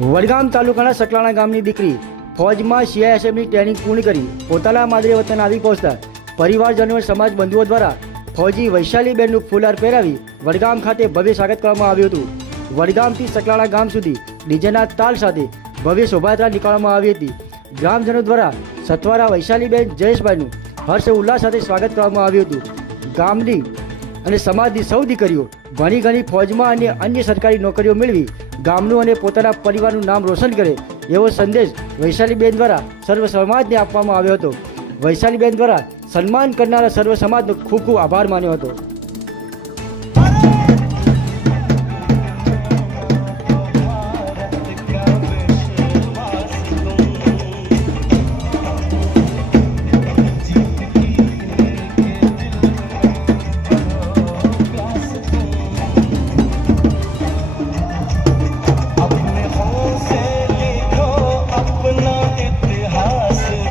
વડગામ તાલુકાના સકલાણા ગામની દીકરી ફોજમાં CISFની ટ્રેનિંગ પૂર્ણ કરી પોતાના માદરે વતન આવી પહોંચતા પરિવારજનો અને સમાજ બંધુઓ દ્વારા ફૌજી વૈશાલીબેનનું ફુલાર પહેરાવી વડગામ ખાતે ભવ્ય સ્વાગત કરવામાં આવ્યું હતું. વડગામથી સકલાણા ગામ સુધી ડીજેના તાલ સાથે ભવ્ય શોભાયાત્રા નીકાળવામાં આવી હતી. ગ્રામજનો દ્વારા સત્વારા વૈશાલીબેન જયેશભાઈનું હર્ષ ઉલ્લાસ સાથે સ્વાગત કરવામાં આવ્યું હતું. ગામની અને સમાજની સૌ દીકરીઓ ભણી ગણી ફોજમાં અને અન્ય સરકારી નોકરીઓ મેળવી ગામનું અને પોતાના પરિવારનું નામ રોશન કરે એવો સંદેશ વૈશાલીબેન દ્વારા સર્વ સમાજને આપવામાં આવ્યો હતો. વૈશાલીબેન દ્વારા સન્માન કરનારા સર્વ સમાજનો ખૂબ ખૂબ આભાર માન્યો હતો.